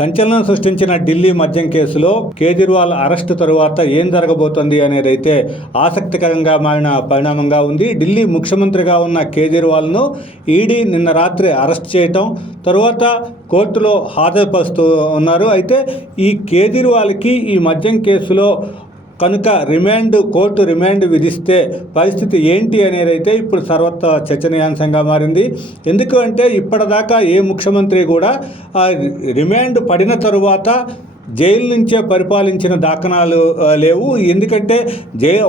సంచలనం సృష్టించిన ఢిల్లీ మద్యం కేసులో కేజ్రీవాల్ అరెస్టు తరువాత ఏం జరగబోతోంది అనేది అయితే ఆసక్తికరంగా మారిన పరిణామంగా ఉంది. ఢిల్లీ ముఖ్యమంత్రిగా ఉన్న కేజ్రీవాల్ను ఈడీ నిన్న రాత్రి అరెస్ట్ చేయటం, తరువాత కోర్టులో హాజరుపరుస్తూ ఉన్నారు. అయితే ఈ కేజ్రీవాల్కి ఈ మద్యం కేసులో కనుక కోర్టు రిమాండ్ విధిస్తే పరిస్థితి ఏంటి అనేది అయితే ఇప్పుడు సర్వత్ర చర్చనీయాంశంగా మారింది. ఎందుకంటే ఇప్పటిదాకా ఏ ముఖ్యమంత్రి కూడా రిమాండ్ పడిన తరువాత జైలు నుంచే పరిపాలించిన దాఖనాలు లేవు. ఎందుకంటే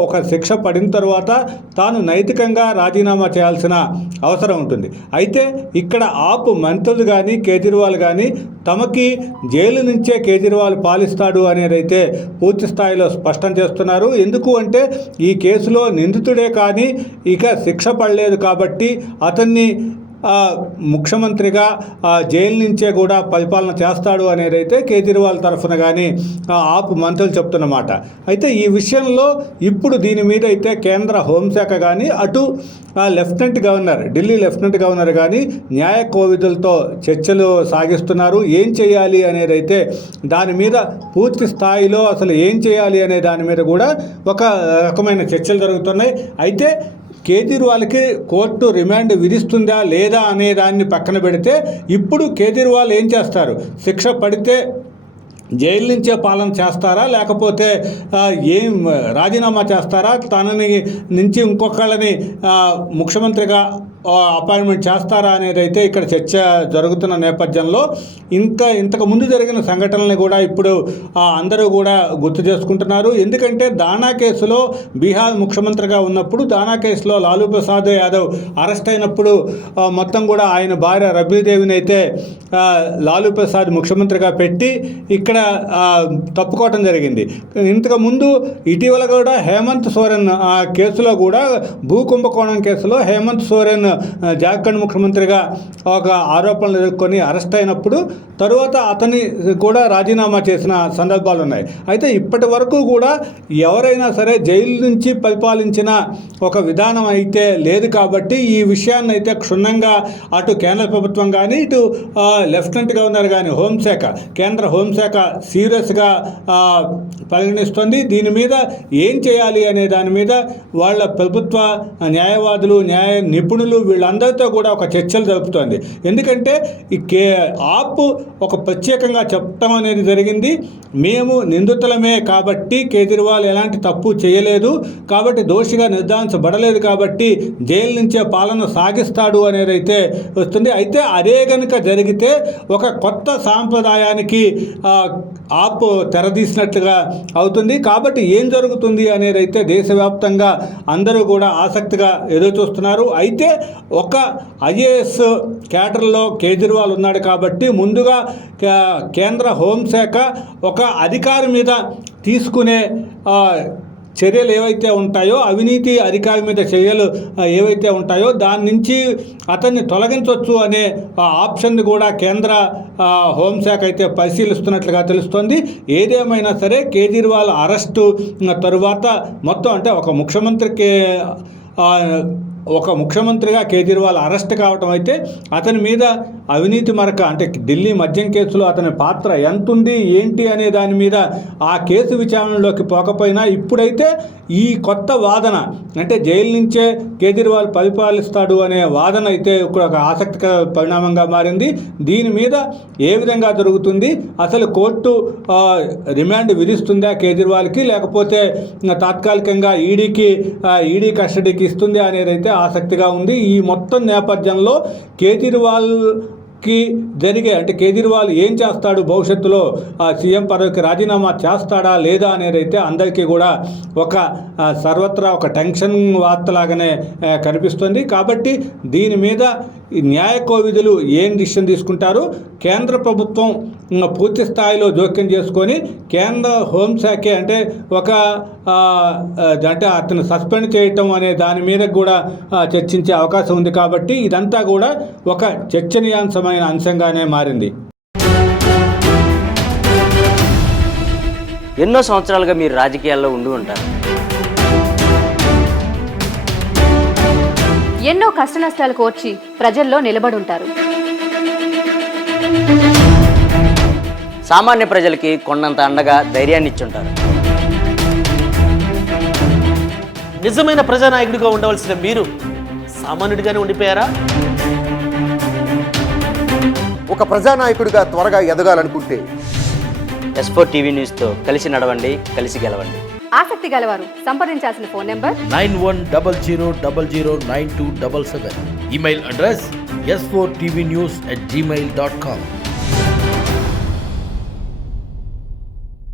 ఒక శిక్ష పడిన తర్వాత తాను నైతికంగా రాజీనామా చేయాల్సిన అవసరం ఉంటుంది. అయితే ఇక్కడ ఆప్ మంత్రులు కానీ కేజ్రీవాల్ కానీ తమకి జైలు నుంచే కేజ్రీవాల్ పాలిస్తాడు అనేది అయితే పూర్తి స్థాయిలో స్పష్టం చేస్తున్నారు. ఎందుకు అంటే ఈ కేసులో నిందితుడే కానీ ఇక శిక్ష పడలేదు కాబట్టి అతన్ని ముఖ్యమంత్రిగా జైలు నుంచే కూడా పరిపాలన చేస్తాడు అనేది అయితే కేజ్రీవాల్ తరఫున కానీ ఆప్ మంత్రులు చెప్తున్నమాట. అయితే ఈ విషయంలో ఇప్పుడు దీని మీద అయితే కేంద్ర హోంశాఖ కానీ అటు ఢిల్లీ లెఫ్టినెంట్ గవర్నర్ కానీ న్యాయ కోవిదులతో చర్చలు సాగిస్తున్నారు. ఏం చేయాలి అనేది అయితే దాని మీద పూర్తి స్థాయిలో అసలు ఏం చేయాలి అనే దాని మీద కూడా ఒక రకమైన చర్చలు జరుగుతున్నాయి. అయితే కేజ్రీవాల్కి కోర్టు రిమాండ్ విధిస్తుందా లేదా అనే దాన్ని పక్కన పెడితే ఇప్పుడు కేజ్రీవాల్ ఏం చేస్తారు? శిక్ష పడితే జైలు నుంచే పాలన చేస్తారా, లేకపోతే ఏం రాజీనామా చేస్తారా, తనని నుంచి ఇంకొకళ్ళని ముఖ్యమంత్రిగా అపాయింట్మెంట్ చేస్తారా అనేది అయితే ఇక్కడ చర్చ జరుగుతున్న నేపథ్యంలో ఇంతకు ముందు జరిగిన సంఘటనల్ని కూడా ఇప్పుడు అందరూ కూడా గుర్తు చేసుకుంటున్నారు. ఎందుకంటే దానా కేసులో బీహార్ ముఖ్యమంత్రిగా ఉన్నప్పుడు దానా కేసులో లాలూ ప్రసాద్ యాదవ్ అరెస్ట్ అయినప్పుడు మొత్తం కూడా ఆయన భార్య రబ్రీదేవిని అయితే లాలూ ప్రసాద్ ముఖ్యమంత్రిగా పెట్టి ఇక్కడ తప్పుకోవటం జరిగింది. ఇంతకుముందు ఇటీవల కూడా హేమంత్ సోరెన్ కేసులో కూడా భూ కుంభకోణం కేసులో హేమంత్ సోరెన్ జార్ఖండ్ ముఖ్యమంత్రిగా ఒక ఆరోపణలు ఎదుర్కొని అరెస్ట్ అయినప్పుడు తరువాత అతన్ని కూడా రాజీనామా చేసిన సందర్భాలు ఉన్నాయి. అయితే ఇప్పటి వరకు కూడా ఎవరైనా సరే జైలు నుంచి పరిపాలించిన ఒక విధానం అయితే లేదు కాబట్టి ఈ విషయాన్ని అయితే క్షుణ్ణంగా అటు కేంద్ర ప్రభుత్వం కానీ ఇటు లెఫ్టినెంట్ గవర్నర్ కానీ కేంద్ర హోంశాఖ సీరియస్గా పరిగణిస్తుంది. దీని మీద ఏం చేయాలి అనే దాని మీద వాళ్ళ ప్రభుత్వ న్యాయవాదులు న్యాయ నిపుణులు వీళ్ళందరితో కూడా ఒక చర్చలు జరుపుతోంది. ఎందుకంటే ఈ ఆప్ ఒక ప్రత్యేకంగా చెప్పడం అనేది జరిగింది. మేము నిందితులమే కాబట్టి కేజ్రీవాల్ ఎలాంటి తప్పు చేయలేదు కాబట్టి దోషిగా నిర్ధారించబడలేదు కాబట్టి జైలు నుంచే పాలన సాగిస్తాడు అనేది అయితే వస్తుంది. అయితే అదే కనుక జరిగితే ఒక కొత్త సాంప్రదాయానికి ఆప్ తెరదీసినట్లుగా అవుతుంది. కాబట్టి ఏం జరుగుతుంది అనేది అయితే దేశవ్యాప్తంగా అందరూ కూడా ఆసక్తిగా ఎదురు చూస్తున్నారు. అయితే ఒక ఐఏఎస్ క్యాడర్లో కేజ్రీవాల్ ఉన్నాడు కాబట్టి ముందుగా కేంద్ర హోంశాఖ ఒక అధికారి మీద తీసుకునే చర్యలు ఏవైతే ఉంటాయో, అవినీతి అధికారి మీద చర్యలు ఏవైతే ఉంటాయో దాని నుంచి అతన్ని తొలగించవచ్చు అనే ఆప్షన్ కూడా కేంద్ర హోంశాఖ అయితే పరిశీలిస్తున్నట్లుగా తెలుస్తోంది. ఏదేమైనా సరే కేజ్రీవాల్ అరెస్టు తరువాత మొత్తం అంటే ఒక ముఖ్యమంత్రిగా కేజ్రీవాల్ అరెస్ట్ కావటం అయితే అతని మీద అవినీతి మరక అంటే ఢిల్లీ మద్యం కేసులో అతని పాత్ర ఎంత ఉంది ఏంటి అనే దాని మీద ఆ కేసు విచారణలోకి పోకపోయినా ఇప్పుడైతే ఈ కొత్త వాదన అంటే జైలు నుంచే కేజ్రీవాల్ పరిపాలిస్తాడు అనే వాదన అయితే ఇప్పుడు ఒక ఆసక్తికర పరిణామంగా మారింది. దీని మీద ఏ విధంగా జరుగుతుంది, అసలు కోర్టు రిమాండ్ విధిస్తుందా కేజ్రీవాల్కి, లేకపోతే తాత్కాలికంగా ఈడీ కస్టడీకి ఇస్తుంది అనేది అయితే ఆసక్తిగా ఉంది. ఈ మొత్తం నేపథ్యంలో కేజ్రీవాల్ ఏం చేస్తాడు, భవిష్యత్తులో సీఎం పదవికి రాజీనామా చేస్తాడా లేదా అనేది అయితే అందరికీ కూడా ఒక సర్వత్రా ఒక టెన్షన్ వార్తలాగానే కనిపిస్తుంది. కాబట్టి దీని మీద న్యాయ కోవిదులు ఏం డిసిషన్ తీసుకుంటారు, కేంద్ర ప్రభుత్వం పూర్తి స్థాయిలో జోక్యం చేసుకొని కేంద్ర హోంశాఖే అంటే అతను సస్పెండ్ చేయటం అనే దాని మీద కూడా చర్చించే అవకాశం ఉంది. కాబట్టి ఇదంతా కూడా ఒక చర్చనీయాంశమైన అంశంగానే మారింది. ఎన్నో సంవత్సరాలుగా మీరు రాజకీయాల్లో ఉండి ఉంటారు. ఎన్నో కష్టనష్టాలు కోర్చి ప్రజల్లో నిలబడుంటారు. సామాన్య ప్రజలకి కొండంత అండగా ధైర్యాన్ని ఇచ్చుంటారు. నిజమైన ప్రజానాయకుడిగా ఉండవలసిన మీరు సామాన్యుడిగానే ఉండిపోయారా? ఒక ప్రజానాయకుడిగా త్వరగా ఎదగాలనుకుంటే S4 టీవీ న్యూస్తో కలిసి నడవండి, కలిసి గెలవండి. ఆసక్తి గలవారు సంప్రదించాల్సిన phone number 9100009277. Email address s4tvnews@gmail.com.